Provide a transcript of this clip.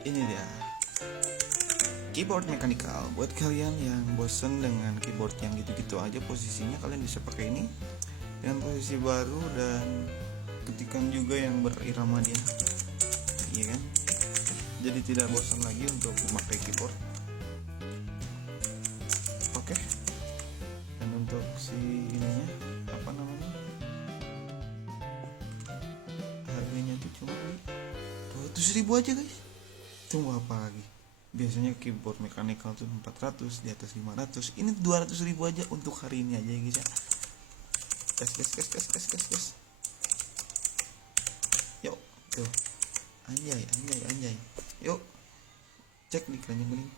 Ini dia keyboard mechanical. Buat kalian yang bosen dengan keyboard yang gitu-gitu aja posisinya, kalian bisa pakai ini dengan posisi baru dan ketikan juga yang berirama dia, iya kan? Jadi tidak bosan lagi untuk memakai keyboard. Oke. Dan untuk si ininya apa namanya, harganya tuh cuma 200.000 aja guys. Tunggu apa lagi? Biasanya keyboard mechanical tuh 400, di atas 500. Ini 200.000 aja untuk hari ini aja ya guys ya. Gas. Yuk tuh, anjay. Yuk cek di keranjang kuning.